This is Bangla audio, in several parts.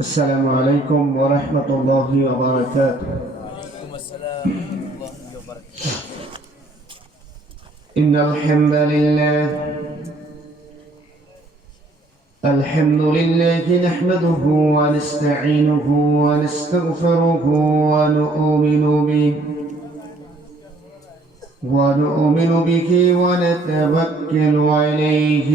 السلام عليكم ورحمة الله وبركاته. وعليكم السلام ورحمة الله وبركاته. إن الحمد لله نحمده ونستعينه ونستغفره ونؤمن به ونتوكل عليه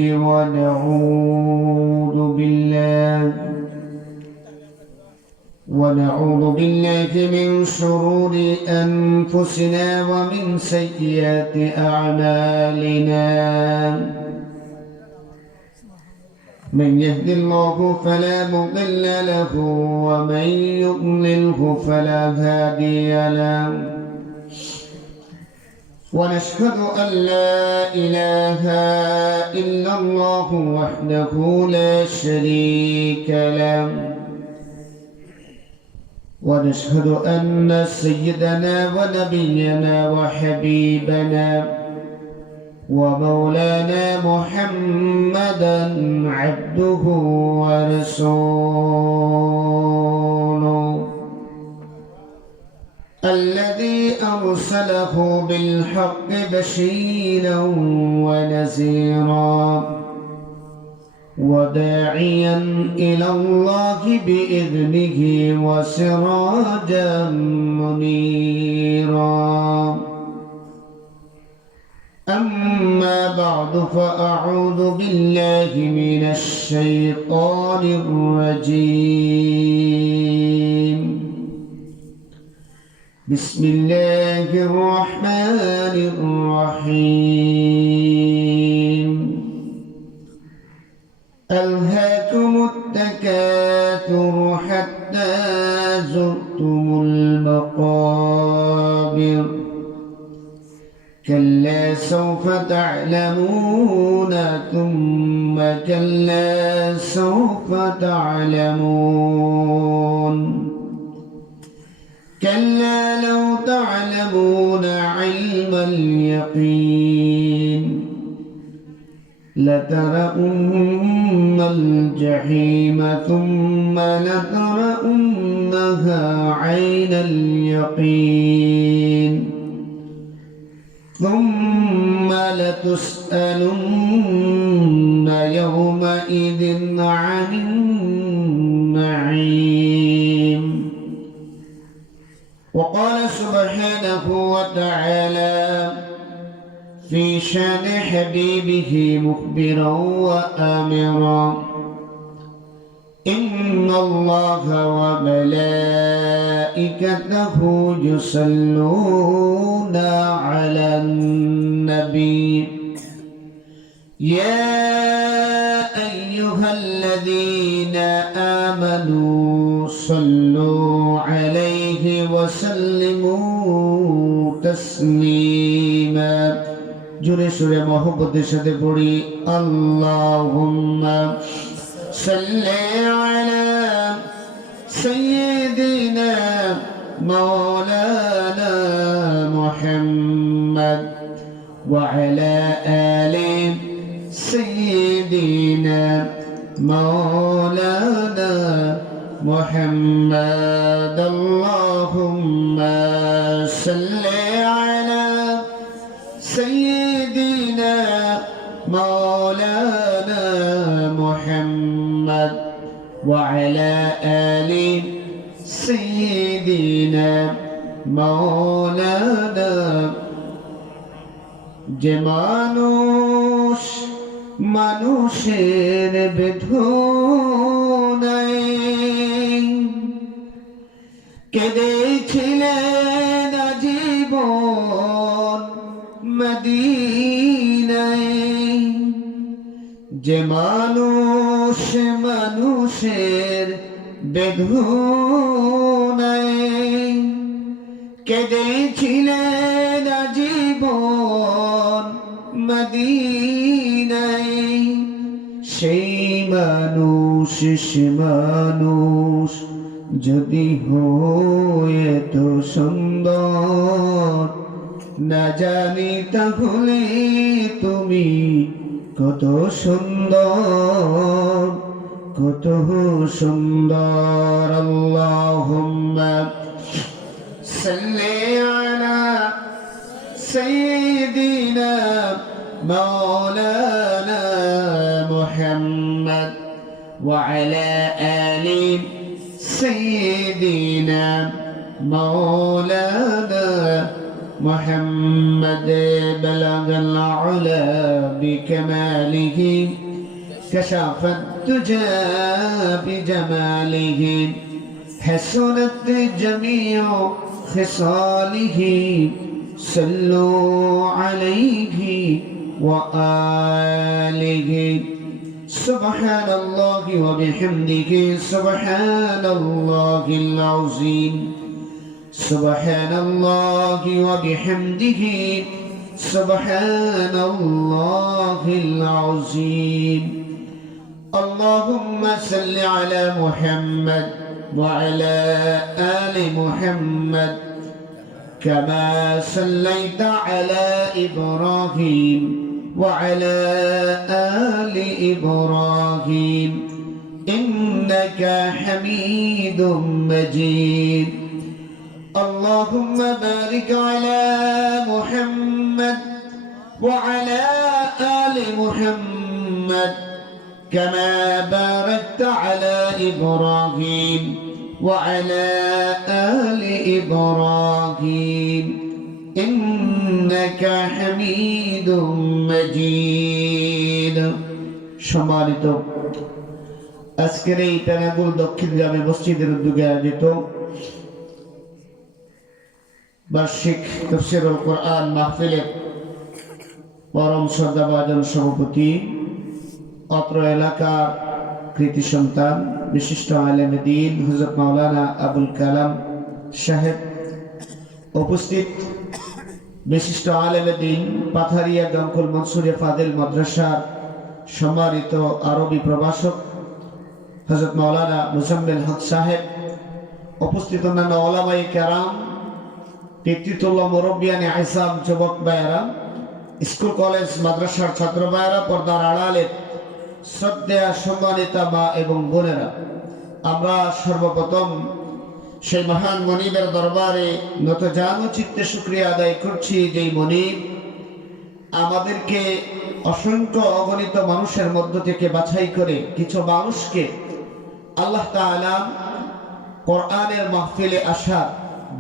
ونعوذ بالله من شرور أنفسنا ومن سيئات أعمالنا. من يهد الله فلا مضل له ومن يضلله فلا هادي له. ونشهد أن لا إله إلا الله وحده لا شريك له. ونشهد أن سيدنا ونبينا وحبيبنا ومولانا محمدا عبده ورسوله الذي أرسله بالحق بشيرا ونذيرا وداعيا إلى الله بإذنه وسراجا منيرا. أما بعد فأعوذ بالله من الشيطان الرجيم. بسم الله الرحمن الرحيم. ألهاكم التكاثر حتى زرتم المقابر كلا سوف تعلمون ثم كلا سوف تعلمون كلا لو تعلمون علم اليقين لترؤن الجحيم ثم لترؤنها عين اليقين ثم لتسألن يومئذ عن النعيم. وقال سبحانه وتعالى في شان حبيبه مخبرا وآمرا: إن الله وملائكته يصلون على النبي يا أيها الذين آمنوا صلوا عليه وسلموا تسليما. জোরে সুরে মহব্বতের সাথে পড়ি আল্লাহুম্মা সাল্লি আলা সাইয়্যিদিনা মাওলানা মুহাম্মদ ওয়া আলা আলি সাইয়্যিদিনা মাওলানা মুহাম্মদ। আল্লাহুম্মা সাল্লি আলা سيدنا مولانا محمد وعلى آل سيدنا مولانا। যে মানুষ মানুষের বেদনায় কেঁদেছিলেন আজীবন মদিনায়, যে মানুষ মানুষের বেদনায় কেঁদেছিলেন আজীবন মদিনায়, সেই মানুষ যদি হয় তো সুন্দর না জানি তাহলে তুমি কত সুন্দর কতহু সুন্দর আল্লাহুম্মা সাল্লি আলা সাইয়্যিদিনা মাওলানা মুহাম্মদ ওয়া আলা আলি সাইয়্যিদিনা মাওলানা محمد بلغ العلا بكماله كشف الدجى بجماله حسنت جميع خصاله صلوا عليه وآله سبحان الله وبحمده سبحان الله العظيم سبحان الله وبحمده سبحان الله العظيم اللهم صل على محمد وعلى آل محمد كما صليت على إبراهيم وعلى آل إبراهيم إنك حميد مجيد اللهم بارك على محمد وعلى آل محمد كما باركت على إبراهيم وعلى آل إبراهيم إنك حميد مجيد সম্মানিত আজকের এই পেনাগুল দক্ষিণ গ্রামে মসজিদের উদ্যোগে আয়োজিত বার্ষিক তাফসীরুল কোরআন মাহফিলের পরম শ্রদ্ধাভাজন সভাপতি অত্র এলাকার কৃতি সন্তান বিশিষ্ট আলেমে দ্বীন হযরত মাওলানা আবুল কালাম সাহেব, উপস্থিত বিশিষ্ট আলেমে দ্বীন পাথারিয়া গঙ্কুল মনসুরিয়া ফাদিল মাদ্রাসার সম্মানিত আরবি প্রভাষক হযরত মাওলানা মুজাম্মিল হক সাহেব, উপস্থিত অন্যান্য ওলামায়ে কেরাম, পিতৃতুল্য মুরব্বিয়ানে আইসাম, যুবক ভাইয়েরা, স্কুল কলেজ মাদ্রাসার ছাত্র ভাইয়েরা, পর্দার আড়ালের শ্রদ্ধেয় সম্মানিতা মা এবং বোনেরা, আমরা সর্বপ্রথম সেই মহান মনিবের দরবারে নতজানু চিত্তে শুকরিয়া আদায় করছি, যেই মনিব আমাদেরকে অসংখ্য অগণিত মানুষের মধ্য থেকে বাছাই করে কিছু মানুষকে আল্লাহ তাআলা কোরআনের মাহফিলে আসার,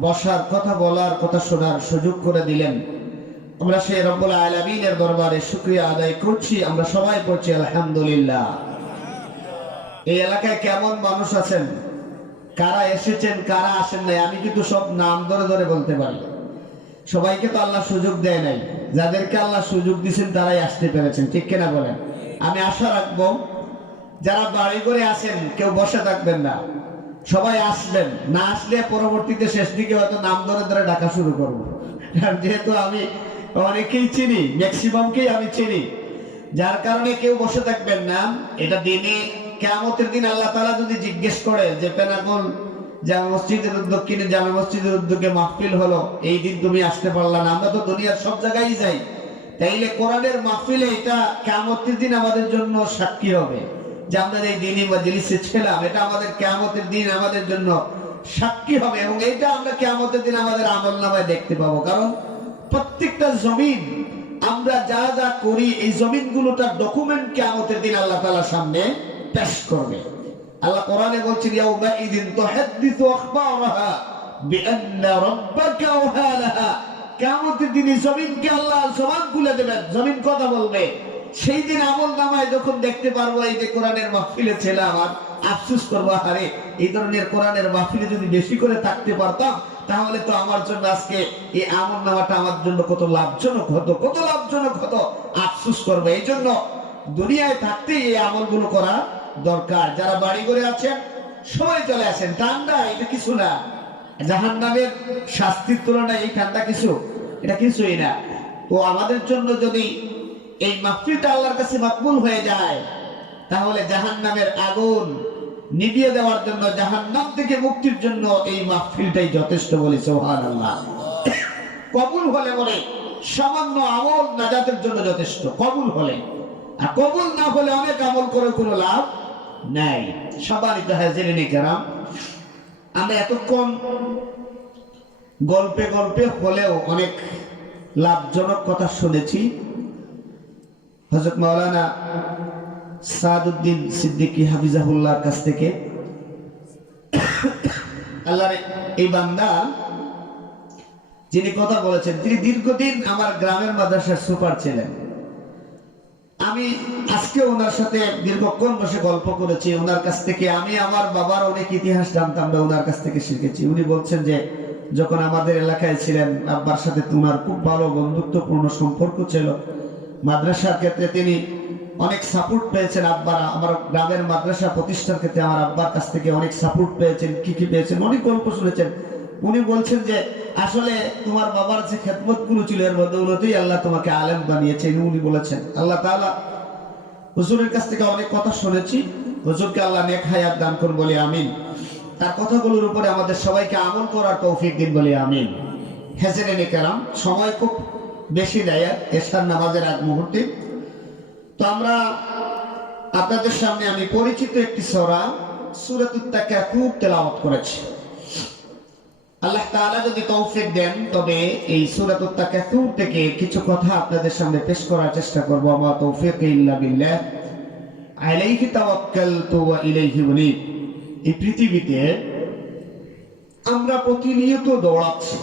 বসার, কথা বলার, কথা শোনার সুযোগ করে দিলেন। আমরা সেই রব্বুল আলামিনের দরবারে শুকরিয়া আদায় করছি। আমরা সবাই পড়ছি আলহামদুলিল্লাহ। এই এলাকায় কেমন মানুষ আছেন, কারা এসেছেন, কারা আসেন নাই, আমি কিন্তু সব নাম ধরে ধরে বলতে পারি। সবাইকে তো আল্লাহ সুযোগ দেয় নাই, যাদেরকে আল্লাহ সুযোগ দিয়েছেন তারাই আসতে পেরেছেন, ঠিক কিনা বলেন? আমি আশা রাখবো যারা বাড়ি করে আসেন কেউ বসে থাকবেন না, সবাই আসবেন। না আসলে পরবর্তীতে শেষ দিকে হয়তো নাম ধরে ধরে ডাকা শুরু করবো, কারণ যেহেতু আমি অনেকেই চিনি, ম্যাক্সিমামকেই আমি চিনি, যার কারণে কেউ বসে থাকবেন না। এটা দিনে কিয়ামতের দিন আল্লাহ তাআলা যদি জিজ্ঞেস করে যে পেনাগল জামে মসজিদের দক্ষিণে জামে মসজিদের উদ্যোগে মাহফিল হলো, এই দিন তুমি আসতে পারলা না। আমরা তো দুনিয়ার সব জায়গায় যাই, তাইলে কোরআনের মাহফিলে এটা কিয়ামতের দিন আমাদের জন্য সাক্ষী হবে যে আমরা এই দিনই মাজলিসে ছিলাম। এটা আমাদের কিয়ামতের দিন আমাদের জন্য সাক্ষী হবে, এবং এটা আমরা কিয়ামতের দিন আমাদের আমলনামায় দেখতে পাবো। কারণ প্রত্যেকটা জমিন আমরা যা যা করি, এই জমিনগুলোটা ডকুমেন্ট কিয়ামতের দিন আল্লাহ তাআলার সামনে পেশ করবে। আল্লাহ কোরআনে বলছেন ইয়াউমাইদিন তুহাদ্দিসু আখবারাহা বিআন্না রাব্বাকা আওহালাহা। কিয়ামতের দিন জমিনকে আল্লাহ জবান খুলে দেবেন, জমিন কথা বলবে। সেই দিন আমলনামায় যখন দেখতে পারবো এই যে কোরআনের মাহফিলে ছিলাম, আর আফসোস করবো, আরে এই ধরনের কোরআনের মাহফিলে যদি বেশি করে থাকতে পারতাম তাহলে তো আমার জন্য আজকে এই আমলনামাটা আমার জন্য কত লাভজনক হতো, কত লাভজনক হতো, আফসোস করবো। এই জন্য দুনিয়ায় থাকতে এই আমলগুলো করা দরকার। যারা বাড়ি করে আছেন সবাই চলে আসেন, ঠান্ডা এটা কিছু না, জাহান্নামের শাস্তির তুলনায় এই ঠান্ডা কিছু, এটা কিছুই না। তো আমাদের জন্য যদি এই মাহফিলটা আল্লাহর কাছে মকবুল হয়ে যায়, তাহলে জাহান্নামের আগুন নিভিয়ে দেওয়ার জন্য, জাহান্নাম থেকে মুক্তির জন্য এই মাহফিলটাই যথেষ্ট বলে সুবহানাল্লাহ। কবুল হলে বলে সামান্য আমল নাজাতের জন্য যথেষ্ট, কবুল হলে। আর কবুল না হলে অনেক আমল করে কোনো লাভ নাই। সম্মানিত হাজিরিন কেরাম, আমরা এতক্ষণ গল্পে গল্পে হলেও অনেক লাভজনক কথা শুনেছি হযরত মাওলানা সাদউদ্দিন সিদ্দিকী হাফিজাহুল্লাহর কাছ থেকে। আল্লাহর এই বান্দা যিনি কথা বলেছেন, তিনি দীর্ঘদিন আমার গ্রামের মাদ্রাসার সুপার ছিলেন। আমি আজকে ওনার সাথে দীর্ঘক্ষণ বসে গল্প করেছি। ওনার কাছ থেকে আমি আমার বাবার অনেক ইতিহাস জানতাম না, ওনার কাছ থেকে শিখেছি। উনি বলছেন যে যখন আমাদের এলাকায় ছিলেন, আব্বার সাথে তোমার খুব ভালো বন্ধুত্বপূর্ণ সম্পর্ক ছিল। মাদ্রাসার ক্ষেত্রে তিনি অনেক সাপোর্ট পেয়েছেন। আব্বার আমার গ্রামের মাদ্রাসা প্রতিষ্ঠার ক্ষেত্রে আমার আব্বার কাছ থেকে অনেক সাপোর্ট পেয়েছেন। কি কি পেয়েছেন অনেক গল্প শুনেছেন। উনি বলছেন যে আসলে তোমার বাবার যে খেদমত গুলো ছিল এর বদৌলতেই আল্লাহ তোমাকে আলেম বানিয়েছেন। উনি বলেছেন আল্লাহ তাআলা হুজুরের কাছ থেকে অনেক কথা শুনেছি। হুজুরকে আল্লাহ নেক হায়াত দান করুন বলি আমিন। তার কথাগুলোর উপরে আমাদের সবাইকে আমল করার তৌফিক দিন বলি আমিন। হাজিরিন কেরাম, সময় খুব বেশি নেয় এশার নামাজের আগ মুহূর্তে। তো আমরা আপনাদের সামনে আমি পরিচিত একটি সূরা সূরাতুত তাকাসুর তেলাওয়াত করেছি। আল্লাহ তাআলা যদি তৌফিক দেন তবে এই সূরাতুত তাকাসুর থেকে কিছু কথা আপনাদের সামনে পেশ করার চেষ্টা করব। আমা তৌফিক ইল্লা বিল্লাহ, আলাইহি তাওয়াক্কালতু ওয়া ইলাইহি উনীব। এই পৃথিবীতে আমরা প্রতিনিয়ত দৌড়াচ্ছি।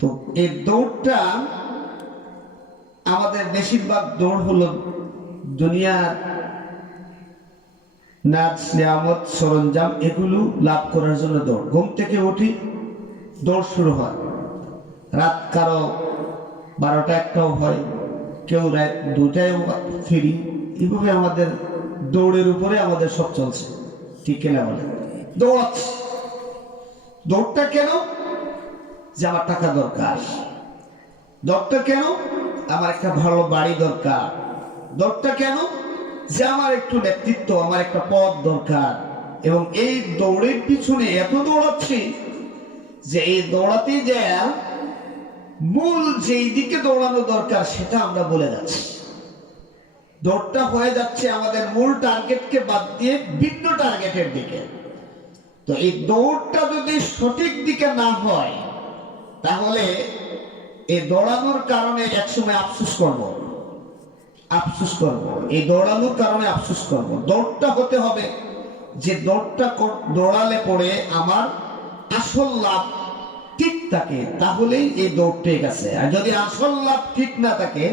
তো এই দৌড়টা আমাদের বেশিরভাগ দৌড় হলো দুনিয়ার নাজ নিয়ামত সরঞ্জাম এগুলো লাভ করার জন্য দৌড়। ঘুম থেকে উঠি দৌড় শুরু হয়, রাত কারো 12টা 1টাও হয়, কেউ রাত 2টায় ফিরি। এইভাবে আমাদের দৌড়ের উপরে আমাদের সব চলছে, ঠিক কিনা বলে? দৌড়াচ্ছি। দৌড়টা কেন? যে আমার টাকা দরকার। দৌড়টা কেন? আমার একটা ভালো বাড়ি দরকার। দৌড়টা কেন? যে আমার একটু নেতৃত্ব, আমার একটা পদ দরকার। এবং এই দৌড়ের পিছনে এত দৌড়াচ্ছি যে এই দৌড়াতে যে মূল যেই দিকে দৌড়ানো দরকার সেটা আমরা বলে যাচ্ছি। দৌড়টা হয়ে যাচ্ছে আমাদের মূল টার্গেটকে বাদ দিয়ে ভিন্ন টার্গেটের দিকে। তো এই দৌড়টা যদি সঠিক দিকে না হয় তাহলে এই দৌড়ানোর কারণে একসময় আফসোস করব। এই দৌড়ানোর কারণে আফসোস করব। দৌড়টা হতে হবে যে দৌড়টা দৌড়ালে পরে আমার আসল লাভ ঠিক থাকে, তাহলেই এই দৌড় ঠিক আছে। আর যদি আসল লাভ ঠিক না থাকে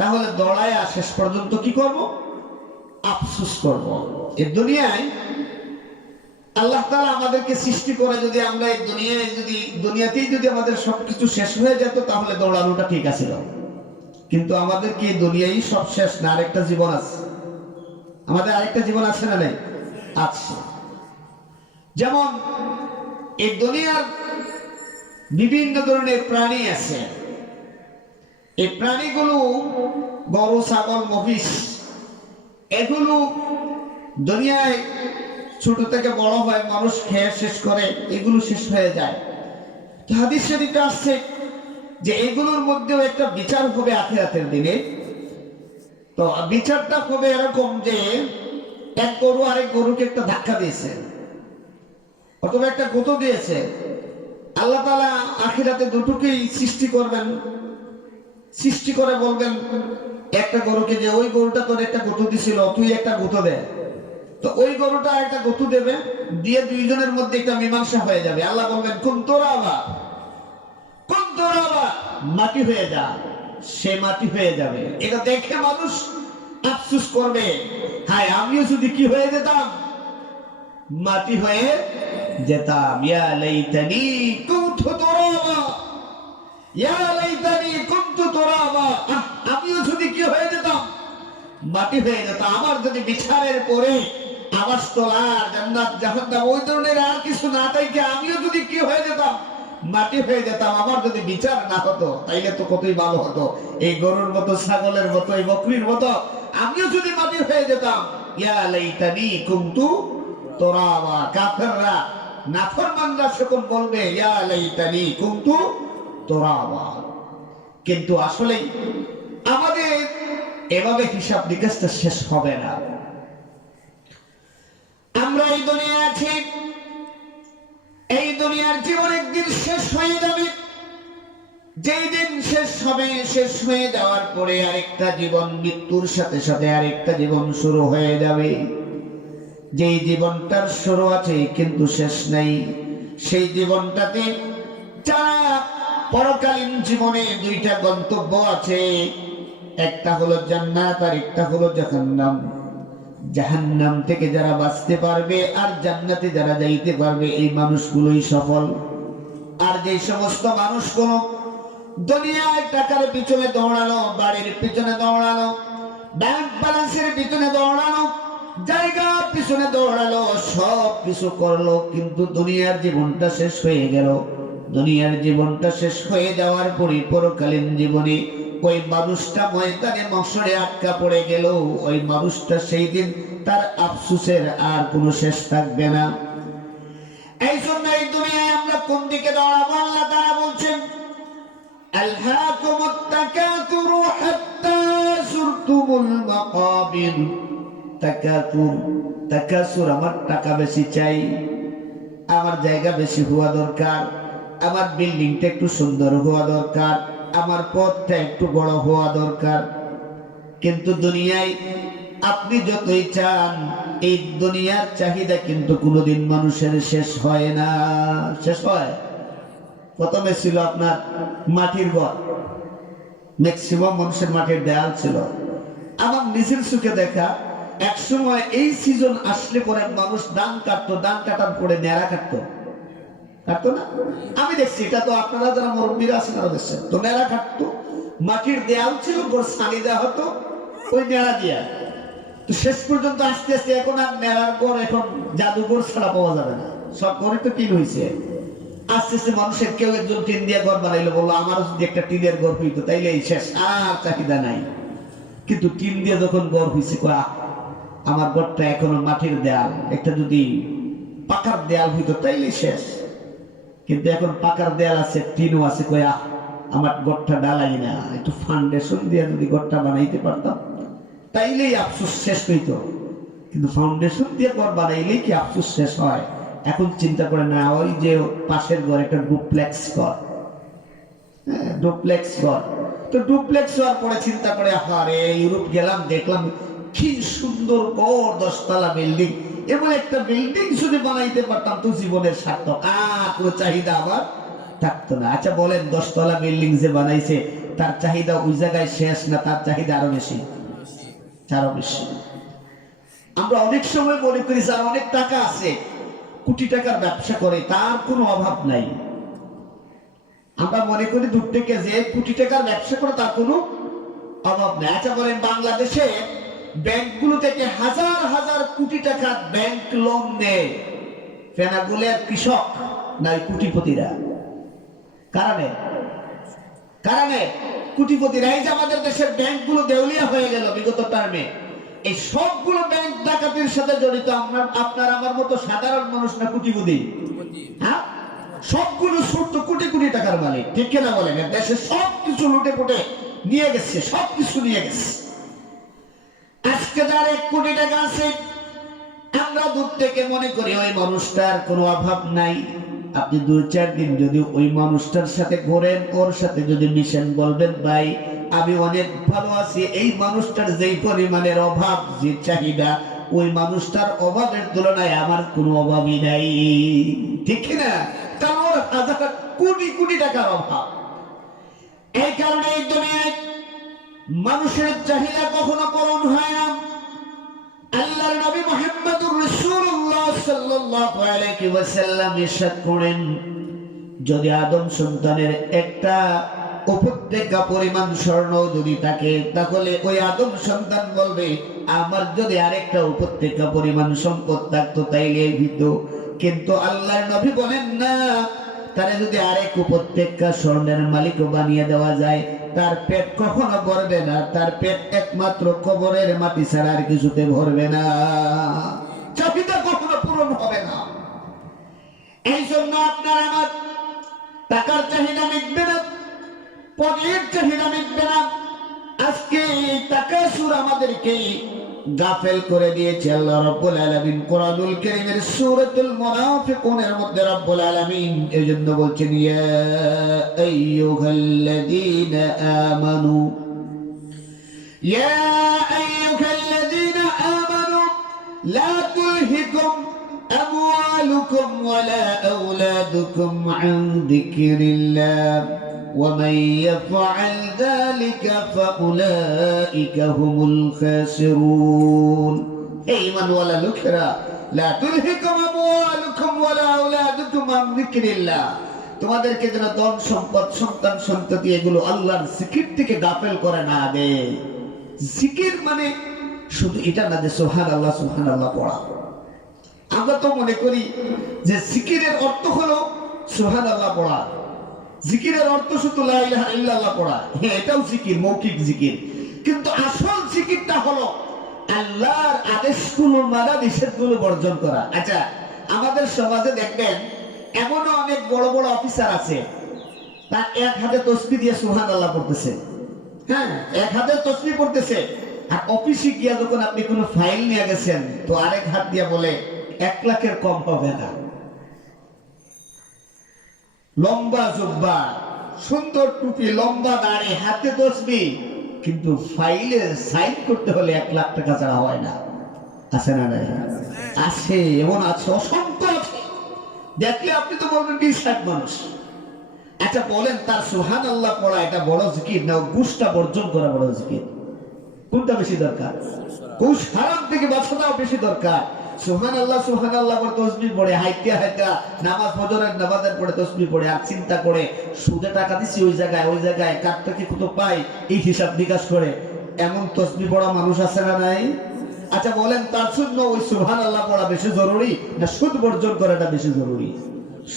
তাহলে দৌড়ায় শেষ পর্যন্ত কি করব? আফসোস করব। এই দুনিয়ায় আল্লাহ তাআলা আমাদেরকে সৃষ্টি করে যদি আমরা এই দুনিয়াতেই যদি আমাদের সবকিছু শেষ হয়ে যেত তাহলে দৌড়ানোটা ঠিক আছিল। কিন্তু আমাদের কি দুনিয়াই সব শেষ না? আরেকটা জীবন আছে। আমাদের আরেকটা জীবন আছে না নেই? আছে। যেমন এই দুনিয়ার বিভিন্ন ধরনের প্রাণী আছে। এই প্রাণীগুলো গরু, ছাগল, মহিষ, এগুলো দুনিয়ায় ছোট থেকে বড় হয়, মানুষ খেয়ে শেষ করে, এগুলো শেষ হয়ে যায়। হাদিস শরীফে আসছে যে এগুলোর মধ্যেও একটা বিচার হবে আখিরাতের দিনে। তো বিচারটা হবে এরকম যে এক গরু আরেক গরুকে একটা ধাক্কা দিয়েছে অথবা একটা গুঁতো দিয়েছে। আল্লাহ তাআলা আখিরাতে দুটোকেই সৃষ্টি করবেন, সৃষ্টি করে বলবেন একটা গরুকে যে ওই গরুটা তোর একটা গুঁতো দিছিল, তুই একটা গুঁতো দে। তো ওই গরুটা একটা গুঁতো দেবে, দিয়ে দুইজনের মধ্যে একটা মীমাংসা হয়ে যাবে। আল্লাহ বলবেন কোন তোরা মাটি হয়ে যা, সে মাটি হয়ে যাবে। এটা দেখে মানুষ আফসোস করবে, হায় আমিও যদি কি হয়ে যেতাম, মাটি হয়ে যেতাম। ইয়া লাইতানি কুনতু তুরাবা, ইয়া লাইতানি কুনতু তুরাবা। আমিও যদি কি হয়ে যেতাম, মাটি হয়ে যেতাম। আমার যদি বিচারের পরে আবাস তোলার জান্নাত জাহান্নাম ওই ধরনের আর কিছু না থাকে, আমিও যদি কি হয়ে যেতাম, মাটি হয়ে যেতাম। আমার যদি বিচার না হতো তাইলে তো কতই ভালো হতো। এই গরুর মতো, ছাগলের মতো, এই বকরির মতো আমিও যদি মাটি হয়ে যেতাম। ইয়া লাইতানি কুনতু তুরাবা। কাফেররা, নাফরমানরা তখন বলবে ইয়া লাইতানি কুনতু তুরাবা। কিন্তু আসলে আমাদের এভাবে হিসাব নিকাশটা শেষ হবে না। আমরা এই দুনিয়া আছি, এই দুনিয়ার জীবন একদিন শেষ হয়ে যাবে। যেই দিন শেষ হবে, শেষ হয়ে যাওয়ার পরে আরেকটা জীবন, মৃত্যুর সাথে সাথে আরেকটা জীবন শুরু হয়ে যাবে। যেই জীবনটার শুরু আছে কিন্তু শেষ নাই, সেই জীবনটাতে যারা পরকালীন জীবনে দুইটা গন্তব্য আছে, একটা হলো জান্নাত আর একটা হলো জাহান্নাম। জাহান্নাম থেকে যারা বাঁচতে পারবে আর জান্নাতে যারা যাইতে পারবে, এই মানুষগুলোই সফল। আর যে সমস্ত মানুষগুলো দুনিয়ায় টাকার পিছনে দৌড়ালো, বাড়ির পিছনে দৌড়ালো, ব্যাংক ব্যালেন্সের পিছনে দৌড়ালো, জায়গার পিছনে দৌড়ালো, সব কিছু করলো, কিন্তু দুনিয়ার জীবনটা শেষ হয়ে গেল। দুনিয়ার জীবনটা শেষ হয়ে যাওয়ার পরে পরকালীন জীবনে ওই মানুষটা ময়দানে মাহশরে আটকা পড়ে গেল। ওই মানুষটা সেই দিন তার আফসোসের আর কোনো শেষ থাকবে না। এই জন্য এই দুনিয়ায় আমরা কোন দিকে দৌড়াবো? আল্লাহ তাআলা বলছেন, আলহাকুমুত তাকাতুরু হাত্তা যুরতুমুল মাকাবির। তাকাতুর, তাকাসুর, আমার টাকা বেশি চাই, আমার জায়গা বেশি হওয়া দরকার, আমার বিল্ডিংটা একটু সুন্দর হওয়া দরকার, আমার পথটা একটু বড় হওয়া দরকার। কিন্তু দুনিয়ায় আপনি যতই চান, এই দুনিয়ার চাহিদা কিন্তু কোনোদিন মানুষের শেষ হয় না। শেষ হয়? প্রথমে ছিল আপনার মাটির ঘর, ম্যাক্সিমাম মানুষের মাটির দেয়াল ছিল। আমার নিজের চোখে দেখা, এক সময় এই সিজন আসলে পরে মানুষ ধান কাটতো, ধান কাটার পরে নেড়া কাটতো, কাটতো না? আমি দেখছি, এটা তো আপনারা যারা মুরব্বীরা আছেন তারা দেখছেন তো, নেড়া কাটতো, মাটির দেয়াল ছিল, পরে ছানি দেওয়া হতো ওই নেড়া দিয়া। তো শেষ পর্যন্ত আস্তে আস্তে এখন আর নেড়ার পর এখন জাদুঘর ছাড়া পাওয়া যাবে না, সব ঘরে তো টিন হয়েছে। আস্তে আস্তে মানুষের কেউ একজন টিন দিয়ে ঘর বানাইলো, বললো আমারও যদি একটা টিনের ঘর হইতো তাইলে এই শেষ, আর চাহিদা নাই। কিন্তু টিন দিয়ে যখন ঘর হয়েছে, আমার ঘরটা এখনো মাটির দেয়াল, একটা যদি পাকার দেয়াল হইতো তাইলে শেষ। কিন্তু এখন পাকার দেয়াল আছে, টিনও আছে, আমার ঘরটা ডালাই না, একটু ফাউন্ডেশন দিয়ে যদি ঘরটা বানাইতে পারতাম তাইলেই আফসোস শেষ হইতো। কিন্তু ফাউন্ডেশন দিয়ে ঘর বানাইলেই কি আফসোস শেষ হয়? এখন চিন্তা করে না, ওই যে পাশের ঘর একটা ডুপ্লেক্স ঘর, ডুপ্লেক্স ঘর, তো ডুপ্লেক্স হওয়ার পরে চিন্তা করে, আরে ইউরোপ গেলাম, দেখলাম কি সুন্দর ঘর, 10 তলা বিল্ডিং, এমন একটা বিল্ডিং যদি বানাইতে পারতাম তো জীবনের সার্থক, আর কোনো চাহিদা আবার থাকতো না। আচ্ছা বলেন, 10 তলা বিল্ডিং যে বানাইছে তার চাহিদা ওই জায়গায় শেষ না, তার চাহিদা আরো বেশি, আরো বেশি। আমরা অনেক সময় মনে করি যার অনেক টাকা আছে, কোটি টাকার ব্যবসা করে, তার কোনো অভাব নাই। আমরা মনে করি দূর থেকে যে কোটি টাকার ব্যবসা করে তার কোনো অভাব নাই। আচ্ছা বলেন, বাংলাদেশে ব্যাংকগুলো থেকে হাজার হাজার কোটি টাকার ব্যাংক লোন নেয় ফেনাগুলের কৃষক নাই কোটিপতিরা? কারণে কারণে কোটিপতিরা। এই যে আমাদের দেশের ব্যাংকগুলো দেউলিয়া হয়ে গেল বিগত টার্মে, এই সবগুলো ব্যাংক ডাকাতির সাথে জড়িত আপনার আমার মতো সাধারণ মানুষ না কোটিপতি? হ্যাঁ, সবগুলো ছোট্ট কোটি কোটি টাকার মালিক, ঠিক কিনা বলেন? দেশে সবকিছু লুটে পুটে নিয়ে গেছে, সবকিছু নিয়ে গেছে। আজকে যার 1 কোটি টাকা আছে, আমরা দূর থেকে মনে করি ওই মানুষটার কোনো অভাব নাই। আপনি 2-4 দিন যদি ওই মানুষটার সাথে ঘোরেন, ওর সাথে যদি মিশেন, বলবেন ভাই আমি অনেক ভালো আছি। এই মানুষটার যেই পরিমাণের অভাব, যে চাহিদা, ওই মানুষটার অভাবের তুলনায় আমার কোনো অভাবই নাই, ঠিক না? কারণ ওর হাজার কোটি কোটি টাকার অভাব। এই কারণে এই দুনিয়ায় মানুষের চাহিদা কখনো পূরণ হয় না। আল্লাহর নবী মুহাম্মদুর রাসূলুল্লাহ সাল্লাল্লাহু আলাইহি ওয়াসাল্লাম ইরশাদ করেন, যদি আদম সন্তানের একটা উপত্যকা পরিমাণ স্বর্ণ যদি থাকে, তাহলে ওই আদম সন্তান বলবে আমার যদি আরেকটা উপত্যকা পরিমাণ সম্পদ থাকতো তাইলে হইতো। কিন্তু আল্লাহর নবী বলেন না, তারে যদি আরেক উপত্যকা স্বর্ণের মালিক বানিয়ে দেওয়া যায়, তার পেট কখনো ভরবে না, তার পেট একমাত্র কবরের মাটি ছাড়া আর কিছুতে ভরবে না, চাহিদা কখনো পূরণ হবে না। এই জন্য আপনার আমার টাকার চাহিদা মিটবে না, পদের চাহিদা মিটবে না। আজকে টাকা সুর আমাদেরকে গাফেল করে দিয়েছে আল্লাহ রাব্বুল আলামিন কোরআনুল কারীমের সূরাতুল মুনাফিকুনের মধ্যে রাব্বুল আলামিন এজন্য বলছেন ইয়া আইয়ুহাল্লাযীনা আমানু ইয়া আইয়ুহাল্লাযীনা আমানু লা তুলহিকুম আমওয়ালুকুম ওয়ালা আওলাদুকুম আন যিকরিল্লাহ ومن يفعل ذلك فأولئك هم الخاسرون إيمان ولا لكرا لا تلهكم أموالكم ولا أولادكم عن ذكر الله তোমাদেরকে যেন ধন সম্পদ সন্তান সন্ততি এগুলো আল্লাহর জিকির থেকে গাফেল করে না দেয়। জিকির মানে শুধু এটা না যে সুবহানাল্লাহ পড়া। আমরা তো মনে করি যে জিকিরের অর্থ হলো সুবহানাল্লাহ পড়া, জিকিরের অর্থ শুধু লা ইলাহা ইল্লাল্লাহ পড়া। হ্যাঁ, এটাও জিকির, মৌখিক জিকির, কিন্তু আসল জিকিরটা হলো আল্লাহর আদেশগুলো মানা, নিষেধগুলো বর্জন করা। আচ্ছা, আমাদের সমাজে দেখবেন এমনও অনেক বড় বড় অফিসার আছে, তার এক হাতে তসবিহ দিয়ে সুবহানাল্লাহ পড়তেছে। হ্যাঁ, এক হাতে তসবিহ পড়তেছে, আর অফিসে গিয়া যখন আপনি কোনো ফাইল নিয়ে গেছেন তো আরেক হাত দিয়ে বলে 1 লাখের কম হবে না। লম্বা জুব্বা, সুন্দর টুপি, লম্বা দাড়ি, হাতে তসবিহ, কিন্তু ফাইলে সাইন করতে হলে 1 লাখ টাকা ছাড়া হয় না। আছে না? নাই? আছে, এমন আছে, অসংখ্য আছে। দেখলে আপনি তো বলবেন কি ষাট মানুষ। আচ্ছা বলেন, তার সুবহানাল্লাহ পড়া এটা বড় জিকির না ঘুষটা বর্জন করা বড় জিকির? কোনটা বেশি দরকার? ঘুষ হারাম থেকে বাঁচাটাও বেশি দরকার। সুবহানাল্লাহ পড়ে তাসবিহ পড়ে হাইটা নামাজ, ফজরের নামাজের পড়ে তাসবিহ পড়ে আর চিন্তা করে সুদে টাকা দিছি ওই জায়গায় কার থেকে কত পাই এই হিসাব নিকাশ করে, এমন তাসবিহ পড়া মানুষ আছে না নাই? আচ্ছা বলেন, তার জন্য ওই সুবহানাল্লাহ পড়া বেশি জরুরি না সুদ বর্জন করাটা বেশি জরুরি?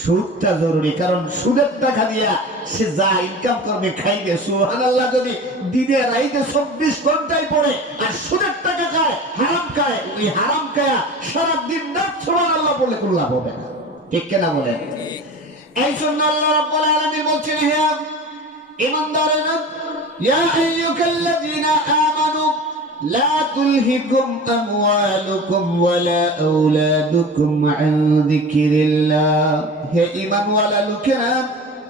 সুদটা জরুরি, কারণ সুদের টাকা দিয়া সে যা ইনকাম করবে খাইবে। সুবহানাল্লাহ যদি দিনে রাইতে 24 ঘন্টায় পড়ে আর সুদের টাকা খায়, হারাম খায়, ওই হারাম খায়া সারা দিন রাত সুবহানাল্লাহ পড়লে কোনো লাভ হবে না। ঠিক কিনা বলেন? এই জন্য আল্লাহ রাব্বুল আলামিন বলছেন, হে ঈমানদারেরা, ইয়া আইয়ুহাল্লাযীনা আমানু لا تلهكم أموالكم ولا أولادكم عن ذكر الله। হে ঈমানওয়ালা লোকেরা,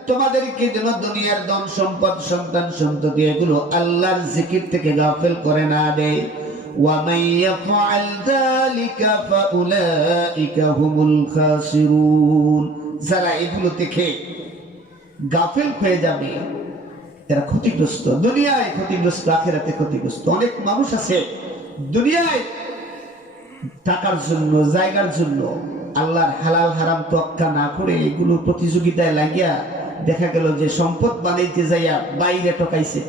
তোমাদেরকে যেন দুনিয়ার ধন সম্পদ সন্তান সন্ততি এগুলো আল্লাহর জিকির থেকে গাফেল করে না দেয়। ومن يفعل ذلك فأولئك هم الخاسرون। যারা এগুলো থেকে গাফেল হয়ে যাবে এরা ক্ষতিগ্রস্ত, দুনিয়ায় ক্ষতিগ্রস্ত, আখিরাতে ক্ষতিগ্রস্ত। অনেক মানুষ আছে দুনিয়ায় টাকার জন্য, জায়গার জন্য আল্লাহর হালাল হারাম তোয়াক্কা না করে এগুলো প্রতিযোগিতায় লাগিয়া দেখা গেল যে সম্পদ বানাইতে যাইয়া বাইরে ঠকাইছে,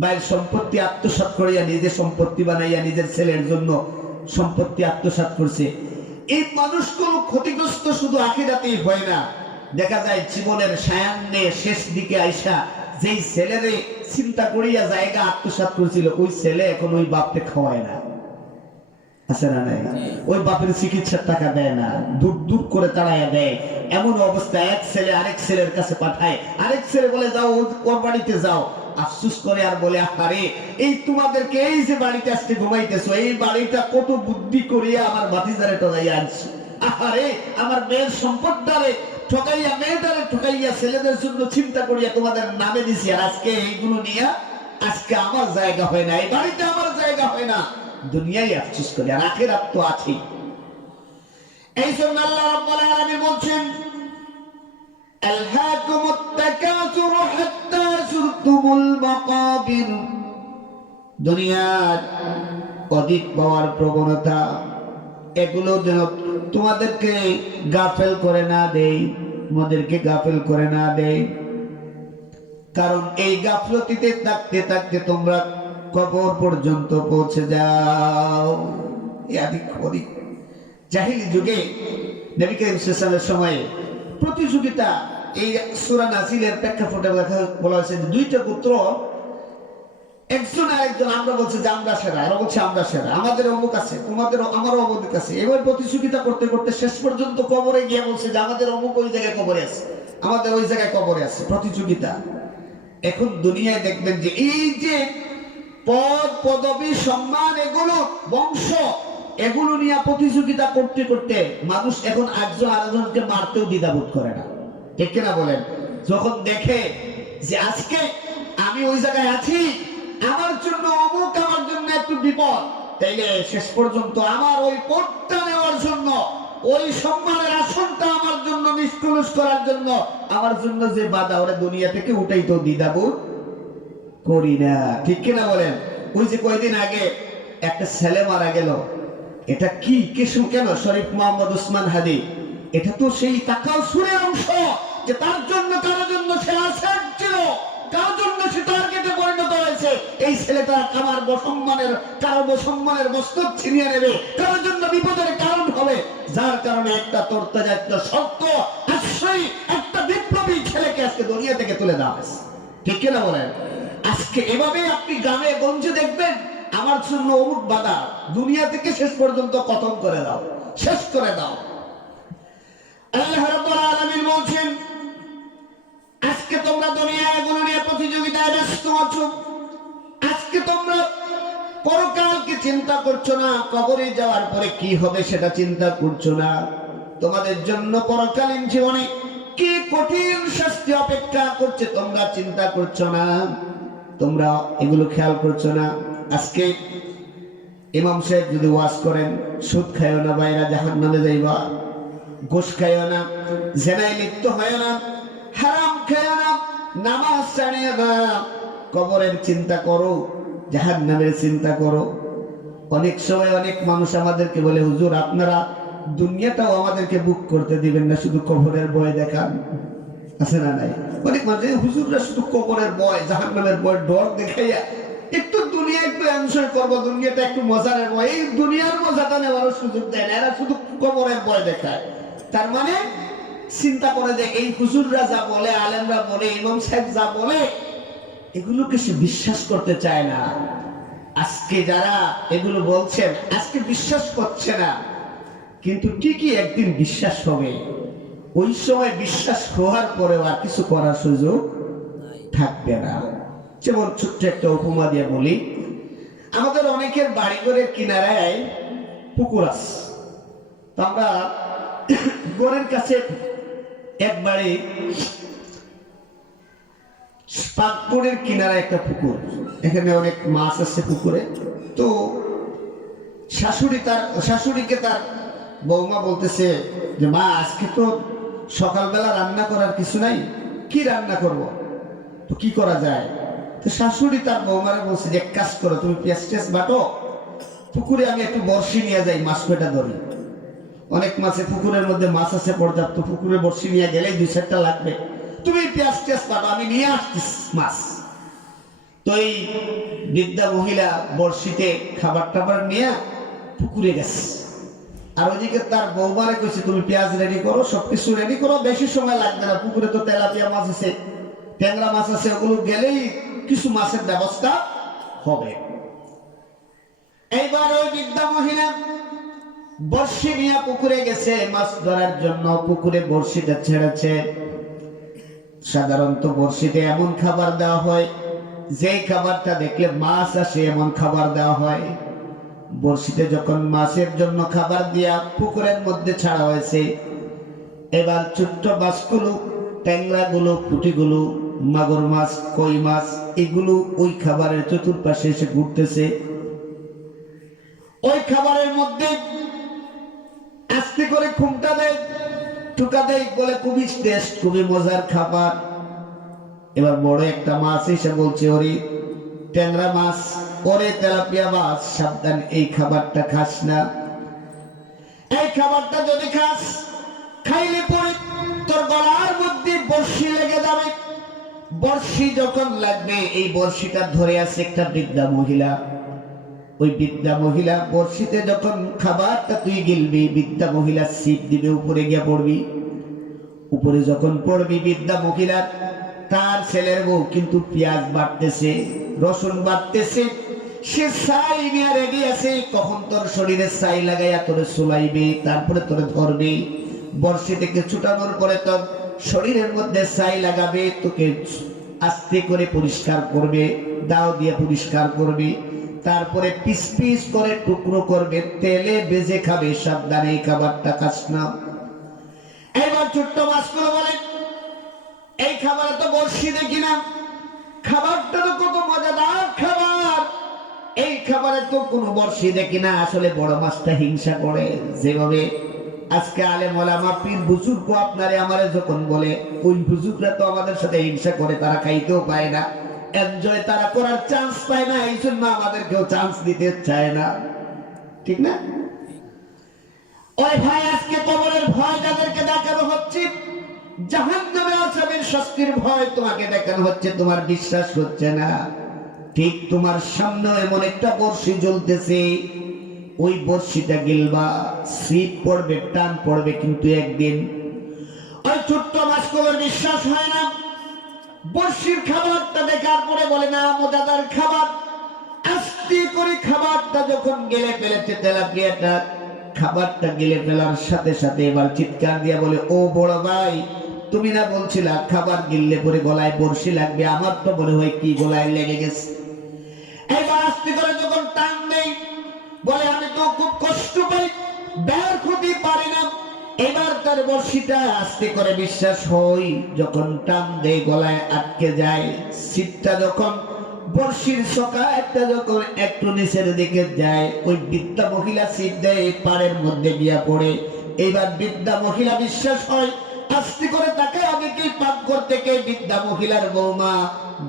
বাইরের সম্পত্তি আত্মসাৎ করিয়া নিজের সম্পত্তি বানাইয়া নিজের ছেলের জন্য সম্পত্তি আত্মসাৎ করছে। এই মানুষগুলো ক্ষতিগ্রস্ত শুধু আখিরাতেই হয় না, দেখা যায় জীবনের সায়ান্নে শেষ দিকে আইসা যেই ছেলেরে চিন্তা করিয়া জায়গা আত্মসাৎ করেছিল ওই ছেলে এখন ওই বাপকে খাওয়ায় না। আছে না নাই? ওই বাপের চিকিৎসার টাকা দেয় না, দূর দূর করে তাড়াইয়া দেয়। এমন অবস্থা এক ছেলে আরেক ছেলের কাছে পাঠায়, আরেক ছেলে বলে যাও ওর বাড়িতে যাও, আফসোস করে আর বলে আরে এই তোমাদেরকে এই যে বাড়িতে আজকে ঘুমাইতেছো এই বাড়িটা কত বুদ্ধি করিয়া আমার ভাতিজারে টলাইয়া আনছি, আরে আমার মেয়ের সম্পদটারে ঠকাইয়া, মেয়েটারে ঠকাইয়া ছেলেদের জন্য চিন্তা করিয়া তোমাদের নামে দিছি, আর আজকে এইগুলো নিয়ে আজকে আমার জায়গা হয় না, এই বাড়িতে আমার জায়গা হয় না, দুনিয়ায় আফসোস করে। আর আখিরাত তো আছেই। এই জন্য আল্লাহ রাব্বুল আলামিন বলছেন, আলহাকুমুত তাকাসুর হাত্তা যুরতুমুল মাকাবির। দুনিয়ার অধিক পাওয়ার প্রবণতা এগুলো যেন তোমাদেরকে গাফেল করে না দেয়, তোমাদেরকে গাফেল করে না দেয়। কারণ এই গাফলতিতে থাকতে থাকতে তোমরা কবর পর্যন্ত পৌঁছে যাও। জাহিলি যুগে নবী করিম সাল্লাল্লাহু আলাইহি ওয়াসাল্লামের সময়ে প্রতিযোগিতা, এই সূরা নাজিলের প্রেক্ষাপটে বলা হয়েছে যে দুইটা গোত্র, একজন আরেকজন, আমরা বলছি যে আমরা সেরা, আর বলছে আমরা সেরা, আমাদের অমুক আছে, তোমাদের আমারও অমুক আছে। এবার প্রতিযোগিতা করতে করতে শেষ পর্যন্ত কবরে গিয়ে বলছে যে আমাদের অমুক ওই জায়গায় কবরে আছে, আমাদের ওই জায়গায় কবরে আছে। প্রতিযোগিতা। এখন দুনিয়ায় দেখবেন যে এই যে পদ পদবী সম্মান এগুলো বংশ এগুলো নিয়ে প্রতিযোগিতা করতে করতে মানুষ এখন একজন আরেকজনকে মারতেও দ্বিধাবোধ করে না, ঠিক কিনা বলেন? যখন দেখে যে আজকে আমি ওই জায়গায় আছি, আমার জন্য অমুক, আমার জন্য একটু বিপদ, তাইলে শেষ পর্যন্ত আমার ওই পদটা নেওয়ার জন্য, ওই সম্মানের আসনটা আমার জন্য নিষ্কলুষ করার জন্য আমার জন্য যে বাধা, ওরা দুনিয়া থেকে উঠাই তো দ্বিধাবোধ করি না, ঠিক কিনা বলেন? ওই যে কয়দিন আগে একটা ছেলে মারা গেল, এটা কি কিছু কেন? শরীফ মোহাম্মদ উসমান হাদি, এটা তো সেই তাকাল সুরের অংশ, যে তার জন্য কারোর জন্য সে আসার ছিল, কারোর জন্য সে টার্গেটে পরিণত হয়েছে। এই ছেলেটা আমার বসম্মানের, কারো বসম্মানের মস্তক ছিনিয়ে নেবে, কারোর জন্য বিপদের কারণ হবে, যার কারণে একটা তর্তাজাত শক্ত আশ্রয়ী একটা বিপ্লবী ছেলেকে আজকে দুনিয়া থেকে তুলে দেওয়া হয়েছে, ঠিক কিনা বলেন? আজকে এভাবে আপনি গ্রামে গঞ্জে দেখবেন, আমার জন্য অমুক বাধা, দুনিয়া থেকে শেষ পর্যন্ত খতম করে দাও, শেষ করে দাও। আল্লাহ রাব্বুল আলামিন বলছেন, আজকে তোমরা দুনিয়া এগুলো নিয়ে প্রতিযোগিতায় ব্যস্ত আছো, আজকে তোমরা পরকালকে চিন্তা করছো না, কবরে যাওয়ার পরে কি হবে সেটা চিন্তা করছো না, তোমাদের জন্য পরকালীন জীবনে কি কঠিন শাস্তি অপেক্ষা করছে তোমরা চিন্তা করছো না, তোমরা এগুলো খেয়াল করছো না। আজকে ইমাম সাহেব যদি ওয়াজ করেন, সুদ খাইও না বাইরা জাহান্নামে যাইবা, ঘুষ খাইও না, জেনায় লিপ্ত হয় না, হারাম খাইও না, নামাজ ছাড়িও না, কবরের চিন্তা করো, জাহান্নামের চিন্তা করো। অনেক সময় অনেক মানুষ আমাদেরকে বলে, হুজুর আপনারা দুনিয়াটাও আমাদেরকে বুক করতে দিবেন না, শুধু কবরের ভয় দেখান, আছে না নাই? অনেক মানুষ হুজুররা শুধু কবরের ভয়, জাহান্নামের ভয়, ডর দেখাইয়া একটু দুনিয়া একটু এনজয় করবো, দুনিয়াটা একটু মজার ভয়, এই দুনিয়ার মজাটা নেওয়ার সুযোগ দেয় না, এরা শুধু কবরের ভয় দেখায়। তার মানে চিন্তা করে যে এই হুজুররা যা বলে, আলেমরা বলে, ইমাম সাহেব যা বলে, এগুলোকে সে বিশ্বাস করতে চায় না। আজকে যারা এগুলো বলছেন আজকে বিশ্বাস করছে না, কিন্তু ঠিকই একদিন বিশ্বাস হবে। ওই সময় বিশ্বাস হওয়ার পরেও আর কিছু করার সুযোগ থাকবে না। যেমন ছোট্ট একটা উপমা দিয়ে বলি, আমাদের অনেকের বাড়িঘরের কিনারায় পুকুর আছে, তো আমরা ঘরের কাছে একবারে পাকুড়ের কিনারায় একটা পুকুর, এখানে অনেক মাছ আছে পুকুরে। তো শাশুড়িকে তার বৌমা বলতেছে যে মা, আজকে তো সকালবেলা রান্না করার কিছু নাই, কি রান্না করব, তো কি করা যায়? তো শাশুড়ি তার বৌমারে বলছে যে এক কাজ করো, তুমি পেঁয়াজ টেস বাটো, পুকুরে আমি একটু বড়শি নিয়ে যাই, মাছ কয়টা ধরি, অনেক মাছে পুকুরের মধ্যে মাছ আছে পর্যাপ্ত, পুকুরে বড়শি নিয়ে গেলেই 2-4টা লাগবে, তুমি পেঁয়াজ টেস বাটো, আমি নিয়ে আসছিস মাছ। তো এই বৃদ্ধা মহিলা বড়শিতে খাবার টাবার নিয়ে পুকুরে গেছে, আর ওইদিকে তার বৌমারে কইছে তুমি পেঁয়াজ রেডি করো, সবকিছু রেডি করো, বেশি সময় লাগবে না, পুকুরে তো তেলাপিয়া মাছ আছে, ট্যাংরা মাছ আছে, ওগুলো গেলেই কিছু মাছের ব্যবস্থা হবে। এইবার ওই বৃদ্ধা মহিলা বড়শি নিয়ে পুকুরে গেছে মাছ ধরার জন্য, পুকুরে বড়শিটা ছেড়েছে। সাধারণত বড়শিতে এমন খাবার দেওয়া হয়, যে খাবারটা দেখলে মাছ আসে এমন খাবার দেওয়া হয়। বড়শিতে যখন মাছের জন্য খাবার দিয়া পুকুরের মধ্যে ছাড়া হয়েছে, এবার ছোট্ট মাছগুলো, ট্যাংরাগুলো, পুঁটিগুলো, মাগুর মাছ, কই মাছ, এগুলো ওই খাবারের চতুর্পাশে এসে ঘুরতেছে। ওই খাবারের মধ্যে আস্তে করে খুমটা দেয়, টুকা দেয়, বলে খুবই টেস্ট, খুবই মজার খাবার। এবার বড় একটা মাছ এসে বলছে, ওরে ট্যাংরা মাছ, ওরে তেলাপিয়া মাছ, সাবধান, এই খাবারটা খাস না, এই খাবারটা যদি খাস, খাইলে পরে তোর গলার মধ্যে বড়শি লেগে যাবে। বড়শি যখন লাগবে, এই বড়শিটা ধরে আছে একটা বৃদ্ধা মহিলা। ওই বৃদ্ধা মহিলা বড়শিতে যখন খাবারটা তুই গিলবি, বৃদ্ধা মহিলা ছিপ দিবে, উপরে গিয়ে পড়বি। উপরে যখন পড়বি, বৃদ্ধা মহিলা তার ছেলের বউ কিন্তু পেঁয়াজ বাটতেছে, রসুন বাটতেছে, সে ছাই নিয়ে রেডি আছে, কখন তোর শরীরে ছাই লাগাইয়া তোরে চুলাইবে, তারপরে তোরে ধরবে, বর্ষি থেকে ছুটানোর পরে তোর শরীরের মধ্যে ছাই লাগাবে, তোকে আস্তে করে পরিষ্কার করবে, দাও দিয়ে পরিষ্কার করবে, তারপরে পিস পিস করে টুকরো করবে, তেলে ভেজে খাবে। সাবধানে এই খাবারটা খাস না। এবার ছোট্ট মাছগুলো বলে, এই খাবারে তো বর্ষি দেখি না, খাবারটা তো কত মজাদার খাবার, এই খাবারে তো কোনো বর্ষি দেখি না। আসলে বড় মাছটা হিংসা করে, যেভাবে আজকে আলেম ওলামা পীর বুজুর্গ আপনারে আমারে যখন বলে, ওই বুজুর্গরা তো আমাদের সাথে হিংসা করে, তারা খাইতেও পায় না, এনজয় তারা করার চান্স পায় না, এই জন্য আমাদেরকেও চান্স দিতে চায় না, ঠিক না? ওই ভাই, আজকে কবরের ভয় যাদেরকে দেখানো হচ্ছে, জাহান্নামে আযাবের শাস্তির ভয় তোমাকে দেখানো হচ্ছে, তোমার বিশ্বাস হচ্ছে না। ঠিক তোমার সামনে এমন একটা বর্ষি জ্বলতেছে, ওই বর্ষিটা গিলবা, স্লিপ পড়বে, টান পড়বে, কিন্তু একদিন ওই ছোট্ট মাছগুলোর বিশ্বাস হয় না। বর্ষির খাবারটা দেখার পরে বলে, না মজাদার খাবার। আস্তে করে খাবারটা যখন গেলে ফেলেছে, তেলাপিয়াটা খাবারটা গেলে ফেলার সাথে সাথে এবার চিৎকার দিয়া বলে, ও বড় ভাই, তুমি না বলছিলা খাবার গিললে পরে গলায় বর্ষি লাগবে, আমার তো মনে হয় কি গলায় লেগে গেছে। এবার আস্তে করে যখন টান দেই, বলে আমি তো খুব কষ্ট পাই, বের হতে পারি না। এবার তার বর্ষিটা আস্তে করে বিশ্বাস হই, যখন টান দেয় গলায় আটকে যায়। শীতটা যখন বর্ষির সকা একটা যখন একটু নিচের দিকে যায়, ওই বৃদ্ধা মহিলা শীত দেয় পাড়ের মধ্যে গিয়া পড়ে। এইবার বৃদ্ধা মহিলা বিশ্বাস হয়, আস্তে করে তাকে আগে কি পাক করতে, কে বৃদ্ধা মহিলার বৌমা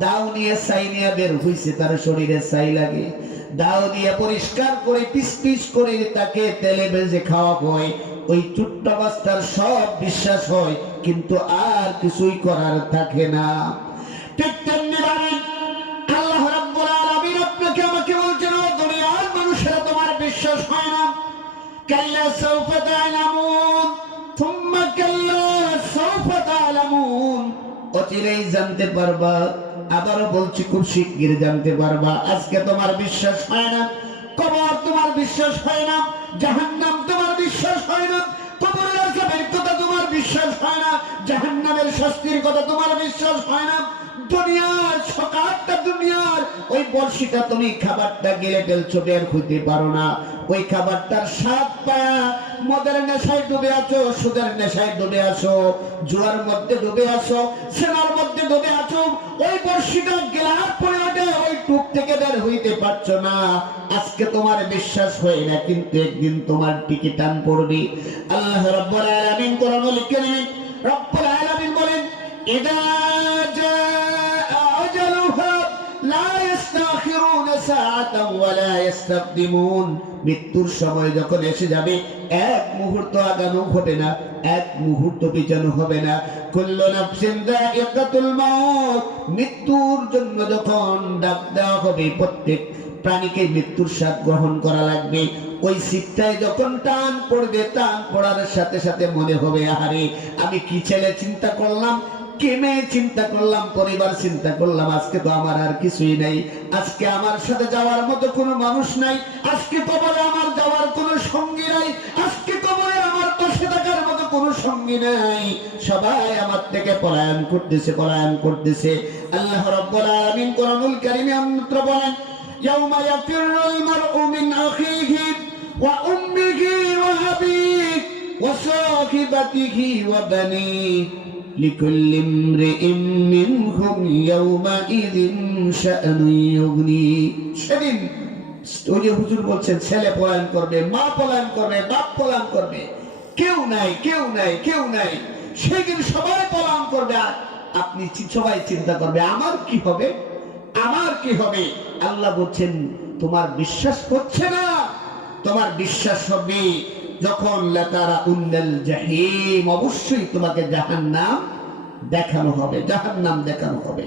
দাও নিয়ে ছাই নিয়ে বের হইছে, তার শরীরে ছাই লাগে, দাও দিয়ে পরিষ্কার করে পিস পিস করে তাকে তেলে ভেজে খাওয়া হয়। ওই ছোট্ট বাচ্চার সব বিশ্বাস হয়, কিন্তু আর কিছুই করার থাকে না। ঠিক তেমনি ভাবে আল্লাহ রাব্বুল আলামিন আপনাকে আমাকে বলছেন, ও দুনিয়ার মানুষেরা তোমার বিশ্বাস হয় না, কাল্লা সাউফা তা'লামুন থুম্মা কাল্লা সাউফা তা'লামুন, অচিরেই জানতে পারবা। আবারও বলছি, খুব শিগগির জানতে পারবা। আজকে তোমার বিশ্বাস হয় না, কবর তোমার বিশ্বাস হয় না, জাহান্নাম তোমার বিশ্বাস হয় না, কবরের আযাবের কথা তোমার বিশ্বাস হয় না, জাহান্নামের শাস্তির কথা তোমার বিশ্বাস হয় না। দুনিয়ার সকালটা, দুনিয়ার ওই বর্ষিটা তুমি খাবারটা গেলে ফেলছো, বের হইতে পারো না। ওই খাবারটার স্বাদ পায়া মদের নেশায় ডুবে আছো, সুদের নেশায় ডুবে আছো, জুয়ার মধ্যে ডুবে আছো, সেনার মধ্যে ডুবে আছো। ওই বর্ষিটা গেলার পরে ওই টুক থেকে বের হইতে পারছো না। আজকে তোমার বিশ্বাস হয় না, কিন্তু একদিন তোমার টিকি টান পড়বে। আল্লাহ রাব্বুল আলামিন কোরআনুল কারীম রব্বুল আলামিন বলেন, ইদা জাআ আজালুহা লা ইস্তাখিরুনা সাআতান ওয়া লা ইস্তাকদিমুন, মৃত্যুর সময় যখন এসে যাবে, এক মুহূর্ত আগানো হবে না, এক মুহূর্ত পিছানো হবে না। কুল্লু নাফসিন যায়িকাতুল মাউত, মৃত্যুর জন্য যখন ডাক দেওয়া হবে, প্রত্যেক প্রাণীকে মৃত্যুর স্বাদ গ্রহণ করা লাগবে। ওই সিটটায় যখন টান পড়বে, টান পড়ার সাথে সাথে মনে হবে, আহারে আমি কি ছেলে চিন্তা করলাম, কি মেয়ে চিন্তা করলাম, পরিবার চিন্তা করলাম, আজকে তো আমার আর কিছুই নাই, আজকে আমার সাথে যাওয়ার মতো কোনো মানুষ নাই, আজকে কবরে আমার যাওয়ার কোনো সঙ্গী নাই, আজকে কবরে আমার পাশে থাকার মতো কোনো সঙ্গী নাই, সবাই আমার থেকে পলায়ন করতেছে, পলায়ন করতেছে। আল্লাহ রাব্বুল আলামিন কোরআনুল কারীমে অন্যত্র বলেন, ইয়াউমা ইয়াফিরুল মারউ মিন আখিহি ওয়া উম্মিহি ওয়া আবিহি ওয়া সাহিবাতিহি ওয়া বানিহি লিকুল্লি ইমরিইন মিনহুম ইয়াউমাইযিন শাআনুন ইউগনি। সেদিন ওই যে হুজুর বলছেন, ছেলে পলায়ন করবে, মা পলায়ন করবে, বাপ পলায়ন করবে, কেউ নাই, কেউ নাই, কেউ নাই। সেদিন সবাই পলায়ন করবে, আর আপনি সবাই চিন্তা করবে, আমার কি হবে, আমার কি হবে। আল্লাহ বলছেন, তোমার বিশ্বাস হচ্ছে না, তোমার বিশ্বাস হবে যখন লাতারা উন্নাল জাহিম, অবশ্যই তোমাকে জাহান্নাম দেখানো হবে, জাহান্নাম দেখানো হবে।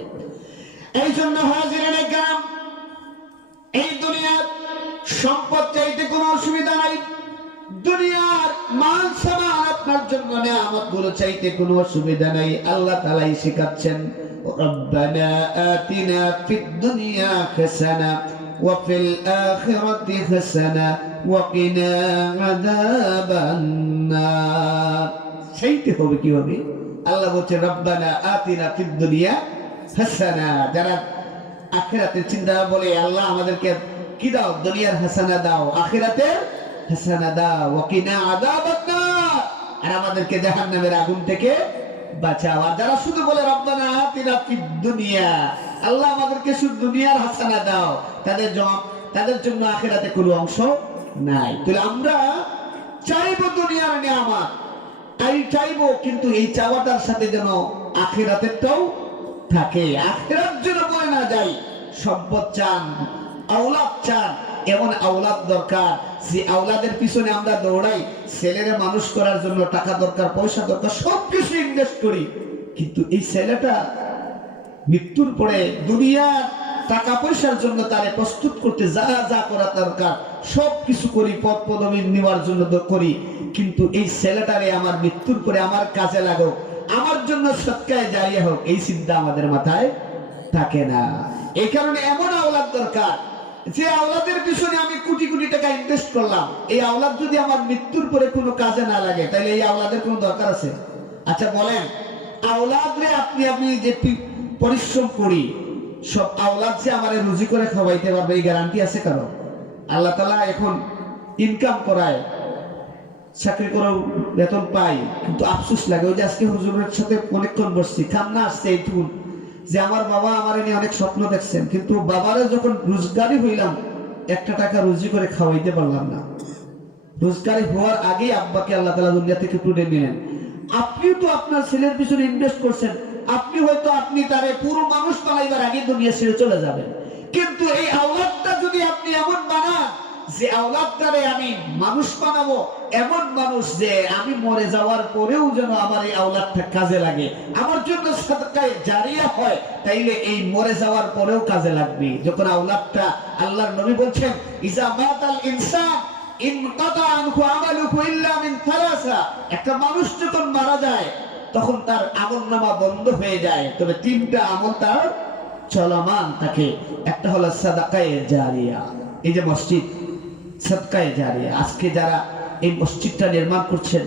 এই জন্য হাজিরিনে কেরাম, এই দুনিয়ার সম্পদ চাইতে কোনো অসুবিধা নাই, দুনিয়ার মাল সামান আপনার জন্য নিয়ামত গুলো চাইতে কোনো অসুবিধা নাই। আল্লাহ তাআলাই শেখাচ্ছেন, রব্বানা আতিনা ফিদ দুনিয়া হাসানা ওয়া ফিল আখিরাতি হাসানা ওয়া কিনা আযাবান নার। চাইতে হবে কি হবে? আল্লাহ বলছেন, রব্বানা আতিনা ফিদ দুনিয়া হাসানা। যারা আখিরাতের চিন্তা বলে আল্লাহ আমাদেরকে কি দাও, দুনিয়ার হাসানা দাও, আখিরাতের হাসানা দাও, ওয়াকিনা আযাবান্নার, আর আমাদেরকে জাহান্নামের আগুন থেকে বাঁচাও। আর যারা শুধু বলে রব্বানা আতিনা ফিদ দুনিয়া, আল্লাহ আমাদেরকে শুধু দুনিয়ার হাসানা দাও, তাদের জন্য আখিরাতে কোনো অংশ নাই। তাহলে আমরা চাইবো দুনিয়ার নিয়ামত, চাইবো, কিন্তু এই চাওয়াটার সাথে যেন আখিরাতেরটাও থাকে, আখিরাত যেন বলে না যায়। সম্পদ চান, আওলাদ চান, এমন আওলাদ দরকার যে আওলাদের পিছনে আমরা দৌড়াই, ছেলেরে মানুষ করার জন্য টাকা দরকার, পয়সা দরকার, সবকিছু ইনভেস্ট করি, কিন্তু এই ছেলেটা মৃত্যুর পরে দুনিয়ার টাকা পয়সার জন্য তারে প্রস্তুত করতে যা যা করা দরকার সবকিছু করি, পদ পদবি নেওয়ার জন্য করি, কিন্তু এই ছেলেটারে আমার মৃত্যুর পরে আমার কাজে লাগো, আমার জন্য সৎকায় জারিয়া হোক, এই চিন্তা আমাদের মাথায় থাকে না। এই কারণে এমন আওলাদ দরকার যে আওলাদের পিছনে আমি কোটি কোটি টাকা ইনভেস্ট করলাম, এই আওলাদ যদি আমার মৃত্যুর পরে কোনো কাজে না লাগে, তাহলে এই আওলাদের কোনো দরকার আছে? আচ্ছা বলেন, আওলাদরে আপনি যে পরিশ্রম করি, সব আওলাদ যে আমারে রুজি করে খাওয়াইতে পারবে এই গ্যারান্টি আছে কারো? আল্লাহ তাআলা এখন ইনকাম করায়, চাকরি করেও বেতন পাই, কিন্তু আফসোস লাগে। ওই যে আজকে হুজুরের সাথে অনেকক্ষণ বসছি, কান্না আসছে এইটুকু যে আমার বাবা আমার নিয়ে অনেক স্বপ্ন দেখছেন, কিন্তু বাবারে যখন রোজগারি হইলাম একটা টাকা রুজি করে খাওয়াইতে পারলাম না। রোজগারি হওয়ার আগেই আব্বাকে আল্লাহ তাআলা দুনিয়া থেকে তুলে নিলেন। আপনিও তো আপনার ছেলের পিছনে ইনভেস্ট করছেন, আপনি তারে পুরো মানুষ বানাইবার আগে দুনিয়া ছেড়ে চলে যাবেন, কিন্তু এই আওলাদটা যদি আপনি এমন বানান যে আওলাদটারে আমি মানুষ বানাবো, এমন মানুষ যে আমি মরে যাওয়ার পরেও যেন আমার এই আওলাদটা কাজে লাগে, আমার জন্য সাদকায়ে জারিয়া হয়, তাইলে এই মরে যাওয়ার পরেও কাজে লাগবে। যখন আওলাদটা, আল্লাহর নবী বলছেন ইজা মাতাল ইনসান ইনকাতা আনহু আমালুহু ইল্লা মিন থালাসা, একটা মানুষ যখন মারা যায় তখন তার আমলনামা বন্ধ হয়ে যায়, তবে তিনটা আমল তার চলমান থাকে। একটা হলো সাদাকায়ে জারিয়া, এই যে মসজিদ, সাদকায়ে জারিয়া। আজকে যারা এই মসজিদটা নির্মাণ করছেন,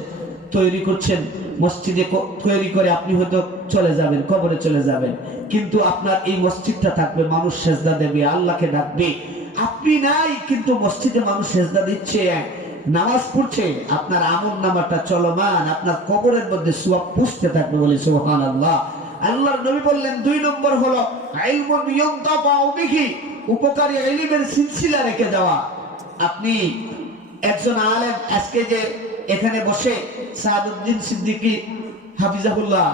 তৈরি করছেন, মসজিদে তৈরি করে আপনি হয়তো চলে যাবেন, কবরে চলে যাবেন, কিন্তু আপনার এই মসজিদটা থাকবে, মানুষ সেজদা দেবে, আল্লাহকে ডাকবে, আপনি নাই কিন্তু মসজিদে মানুষ সেজদা দিচ্ছে, নামাজ পড়ছে, আপনার আমলনামাটা চলমান, আপনার কবরের মধ্যে সওয়াব পুষতে থাকবে, বলি সুবহানাল্লাহ। আল্লাহর নবী বললেন 2 নম্বর হলো ইলমুন ইউনতাফাউ বিহি, উপকারী ইলমের সিলসিলা রেখে যাওয়া। আপনি একজন আলেম, আজকে যে এখানে বসে সাদউদ্দিন সিদ্দিকী হাফিজাহুল্লাহ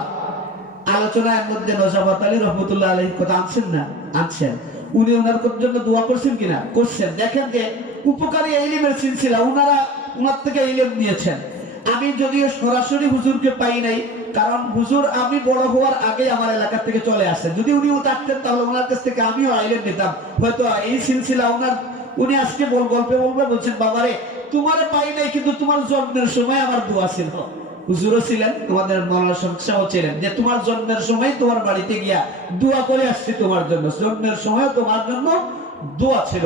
আলোচনার মধ্যে নজাফত আলী রহমতুল্লাহ আলাইহির কথা আনছেন না? আনছেন। উনি ওনার জন্য দোয়া করছেন কিনা? করছেন। দেখেন যে উপকারী ইলমের সিলসিলা, ওনার থেকে ইলম নিয়েছেন। আমি যদিও সরাসরি হুজুরকে পাই নাই, কারণ হুজুর আমি বড় হওয়ার আগে আমার এলাকা থেকে চলে আসেন, যদি উনিও থাকতেন তাহলে ওনার কাছ থেকে আমিও ইলম নিতাম, হয়তো এই সিলসিলা উনি আজকে গল্পে বলবে, বলছেন বাবারে তোমারে পাই নাই, কিন্তু তোমার জন্মের সময় আমার দোয়া ছিল। হুজুরও ছিলেন, তোমাদের মাওলানা শাহ ছিলেন, যে তোমার জন্মের সময় তোমার বাড়িতে গিয়া দোয়া করে আসছি তোমার জন্য, জন্মের সময় তোমার জন্য দোয়া ছিল।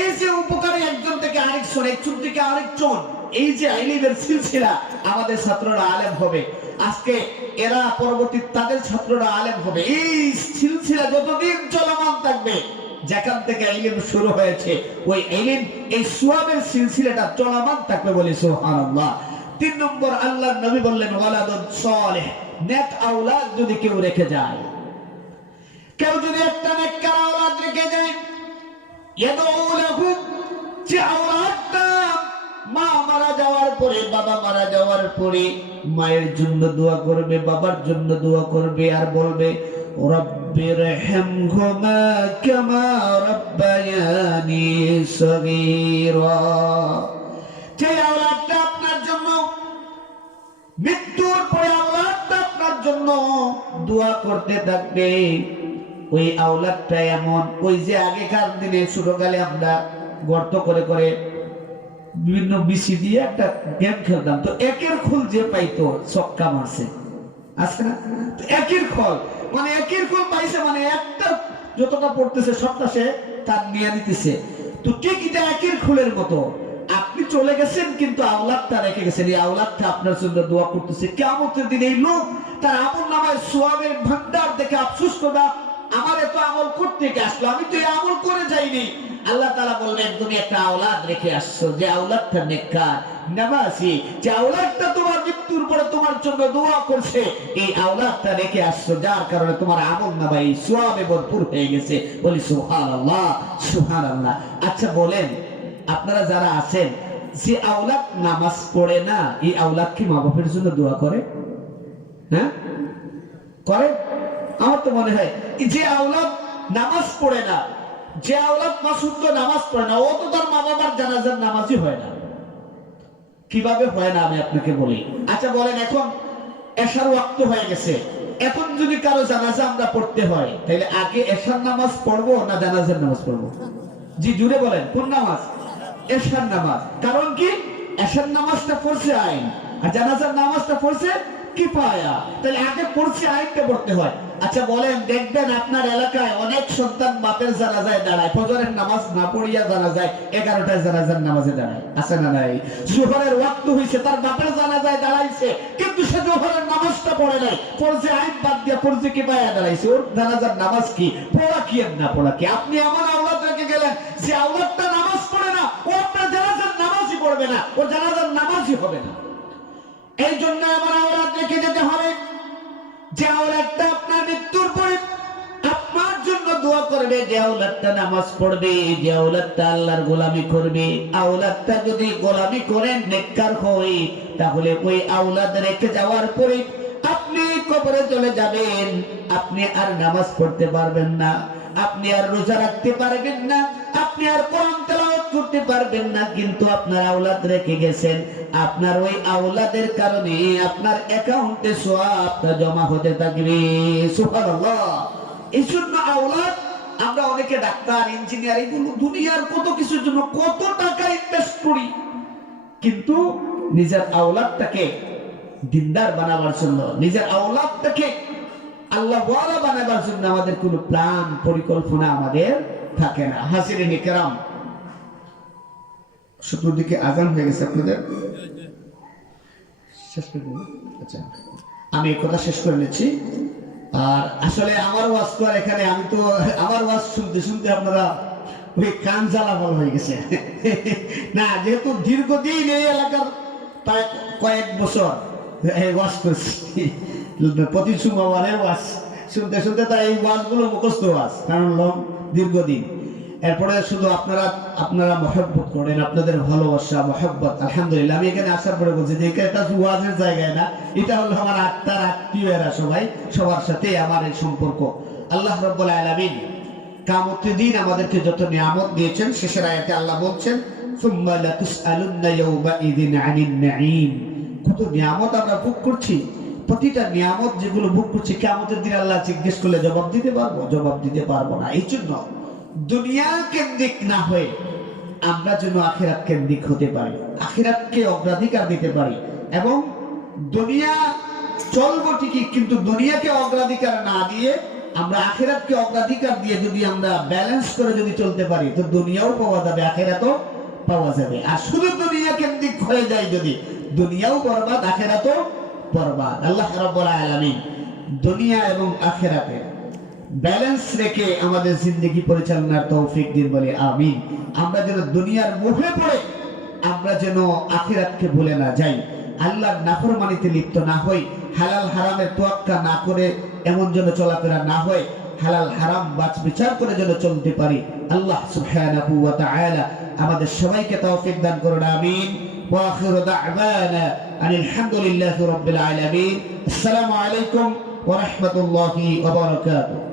এই যে উপকারী একজন থেকে আরেকজন, একজন থেকে আরেকজন, এই যে ইলমের সিলসিলা, আমাদের ছাত্ররা আলেম হবে, আজকে এরা পরবর্তী তাদের ছাত্ররা আলেম হবে, এই সিলসিলা যতদিন চলমান থাকবে, যেখান থেকে ইলম শুরু হয়েছে ওই ইলম, এই সওয়াবের সিলসিলাটা চলমান থাকবে, বলি সুবহানাল্লাহ। 3 নম্বর আল্লাহর নবী বললেন ওয়ালাদুন সালেহ, নেক আওলাদ যদি কেউ রেখে যায়, কেউ যদি একটা নেককার আওলাদ রেখে যায়, ইয়াদউ লাহু, যে আওলাদটা মা মারা যাওয়ার পরে, বাবা মারা যাওয়ার পরে মায়ের জন্য দোয়া করবে, বাবার জন্য দোয়া করবে, আর বলবে রব্বিরহামহুমা কামা রাব্বায়ানি সগীরা। যে আওলাদটা আপনার জন্য মৃত্যুর পরে আওলাদটা আপনার জন্য দোয়া করতে থাকবে, ওই আওলাদটা এমন, ওই যে আগেকার দিনে ছোটকালে আমরা গর্ত করে করে বিভিন্ন বিসি দিয়ে একটা গেম খেলতাম, তো একের খোল যে পাইতো ছক্কা মারছে, আছে না? তো একের খোল মানে একের খোল পাইছে, মানে একটা যতটা পড়তেছে সবটা সে তার নিয়ে নিতেছে। তো ঠিক এটা একের খোলের মতো, আপনি চলে গেছেন কিন্তু আওলাদটা রেখে গেছেন, এই আওলাদটা আপনার জন্য দোয়া করতেছে। কিয়ামতের দিন এই লোক তার আমলনামায় সওয়াবের ভান্ডার দেখে আফসোস করবে, আমার এত আমল করতে কে আসলো, আমি তো এই আমল করে যাইনি। আল্লাহ তাআলা বললেন তুমি একটা আওলাদ রেখে আসছো, যে আওলাদটা নেককার নামাজি, যে আওলাদটা তোমার মৃত্যুর পরে তোমার জন্য দোয়া করছে, এই আওলাদটা রেখে আসছো, যার কারণে তোমার আমল নামায় সওয়াবে ভরপুর হয়ে গেছে। বলি সুবহানাল্লাহ সুবহানাল্লাহ। আচ্ছা বলেন, আপনারা যারা আছেন, যে আওলাদ নামাজ পড়ে না, এই আওলাদ কি মা বাপের জন্য দোয়া করে? হ্যাঁ করে? আমার তো মনে হয় যে আওলাদ নামাজ পড়ে না, যে আওলাদ মাসুদ নামাজ পড়ে না, ও তো তার মা বাবার জানাজার নামাজই হয় না। কিভাবে হয় না আমি আপনাকে বলি। আচ্ছা বলেন, এখন এশার ওয়াক্ত হয়ে গেছে, এখন যদি কারো জানাজা আমরা পড়তে হয়, তাহলে আগে এশার নামাজ পড়বো না জানাজার নামাজ পড়বো? জি জুড়ে বলেন, কোন নামাজ? এশার নামাজ। কারণ কি? এশার নামাজটা পড়ছে আইন, আর জানাজার নামাজটা পড়ছে কিফায়া। তাহলে আগে পড়ছে আইনটা পড়তে হয়। আচ্ছা বলেন, দেখবেন আপনার এলাকায় অনেক সন্তান বাপের জানাজায় দাঁড়ায়, ফজরের নামাজ না পড়িয়া জানাজায় 11টায় জানাজার নামাজে দাঁড়ায়, আছে না নাই? জোহরের ওয়াক্ত হইছে, তার বাপের জানাজায় দাঁড়াইছে, কিন্তু সে জোহরের নামাজটা পড়ে নাই, পড়ছে আইন বাদ দিয়া পড়ছে কিফায়া দাঁড়াইছে। ওর জানাজার নামাজ কি? পড়া কি আর না পড়া কি? আপনি এমন আওলাদ রেখে গেলেন যে আওলাদটা নামাজ পড়ে না, ও আপনার জানাজার নামাজই পড়বে না, ওর জানাজার নামাজই হবে না। এই জন্য আমার আওলাদ রেখে যেতে হবে, যে আওলাদটা আপনার মৃত্যুর পরে আপনার জন্য দোয়া করবে, যে আওলাদটা নামাজ পড়বে, যে আওলাদটা আল্লাহর গোলামি করবে। আওলাদটা যদি গোলামি করেন নেককার হয়, তাহলে ওই আওলাদ রেখে যাওয়ার পরে আপনি কবরে চলে যাবেন, আপনি আর নামাজ পড়তে পারবেন না, আপনি আর রোজা রাখতে পারবেন না, আপনি আর কোরআন তেলাওয়াত করতে পারবেন না, কিন্তু আপনার আওলাদ রেখে গেছেন। আপনার ওই আওলাদের কারণে আপনার অ্যাকাউন্টে সওয়াবটা জমা হতে থাকবে। সুবহানাল্লাহ। এই জন্য আওলাদ, আমরা অনেকে ডাক্তার ইঞ্জিনিয়ার এগুলো দুনিয়ার কত কিছুর জন্য কত টাকা ইনভেস্ট করি, কিন্তু নিজের আওলাদটাকে দিনদার বানাবার জন্য, নিজের আওলাদটাকে আল্লাহ ওয়ালা বানাবার জন্য আমাদের কোনো প্ল্যান পরিকল্পনা আমাদের থাকে না। হাজিরিন কিরাম, চতুর্দিকে আজান হয়ে গেছে আপনাদের, শেষ করে দিন। আচ্ছা আমি এই কথা শেষ করে নিচ্ছি। আর আসলে আমার ওয়াজ তো আর এখানে, আমি তো আমার ওয়াজ শুনতে শুনতে আপনারা ওই কান জ্বালাপাল হয়ে গেছে না, যেহেতু দীর্ঘদিন এই এলাকার প্রায় কয়েক বছর ওয়াজ করছি, প্রতি সোমবারে ওয়াজ শুনতে শুনতে তাই এই ওয়াজগুলো মুখস্থ ওয়াজ, কারণ দীর্ঘদিন। এরপরে শুধু আপনারা মহব্বত করেন, আপনাদের ভালোবাসা মহব্বত, আলহামদুলিল্লাহ। আমি এখানে আসার পরে বলছি যে এটা ওয়াজের জায়গায় না, এটা হলো আমার আত্মার আত্মীয়রা, সবাই সবার সাথে আমার এই সম্পর্ক। আল্লাহ রাব্বুল আলামিন কিয়ামতের দিন আমাদেরকে যত নিয়ামত দিয়েছেন, শেষের আয়াতে আল্লাহ বলছেন সুম্মা লাতুসআলুন্না ইয়াওমাইযিন আনিন নাঈম। কত নিয়ামত আমরা ভোগ করছি, প্রতিটা নিয়ামত যেগুলো ভোগ করছি, কিয়ামতের দিন আল্লাহ জিজ্ঞেস করলে জবাব দিতে পারবো? জবাব দিতে পারবো না। এই জন্য দুনিয়া কেন্দ্রিক না হয়ে আমরা যেন আখিরাত কেন্দ্রিক হতে পারি, আখিরাতকে অগ্রাধিকার দিতে পারি। এবং দুনিয়া চলবো ঠিকই, কিন্তু দুনিয়াকে অগ্রাধিকার না দিয়ে আমরা আখিরাতকে অগ্রাধিকার দিয়ে যদি আমরা ব্যালেন্স করে যদি চলতে পারি, তো দুনিয়াও পাওয়া যাবে, আখিরাতও পাওয়া যাবে। আর শুধু দুনিয়া কেন্দ্রিক হয়ে যায় যদি, দুনিয়াও বরবাদ আখিরাতও বরবাদ। আল্লাহ রাব্বুল আলামিন দুনিয়া এবং আখিরাতের ব্যালেন্স রেখে আমাদের জিন্দেগি পরিচালনার তৌফিক দিন, বলে আমিন। আমরা যেন দুনিয়ার মুখে পড়ে আমরা যেন আখিরাতকে ভুলে না যাই, আল্লাহর নাফরমানিতে লিপ্ত না হই, হালাল হারামের তোয়াক্কা না করে এমন যেন চলাফেরা না হয়, হালাল হারাম বাছ বিচার করে যেন চলতে পারি। আল্লাহ সুবহানাহু ওয়া তাআলা আমাদের সবাইকে তৌফিক দান করুন, আমিন। ওয়া আখিরু দা'ওয়ানা আনিল হামদুলিল্লাহি রাব্বিল আলামিন। আসসালামু আলাইকুম ওয়া রাহমাতুল্লাহি ওয়া বারাকাতুহু।